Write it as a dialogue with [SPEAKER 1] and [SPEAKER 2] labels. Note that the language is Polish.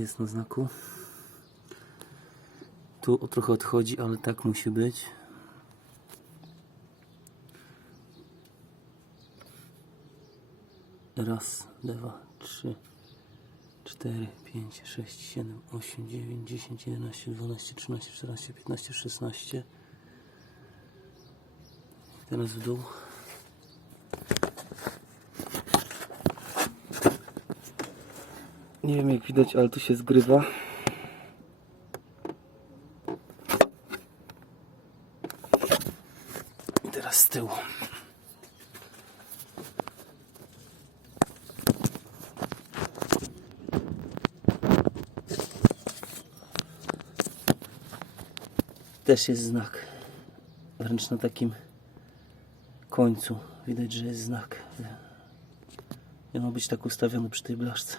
[SPEAKER 1] jest na znaku. Tu trochę odchodzi, ale tak musi być. Raz, dwa, trzy, cztery, pięć, sześć, siedem, osiem, dziewięć, dziesięć, jedenaście, dwanaście, trzynaście, czternaście, piętnaście, szesnaście. Teraz w dół. Nie wiem jak widać, ale tu się zgrywa. I teraz z tyłu. Też jest znak. Wręcz na takim końcu widać, że jest znak. Nie ma być tak ustawiony przy tej blaszce.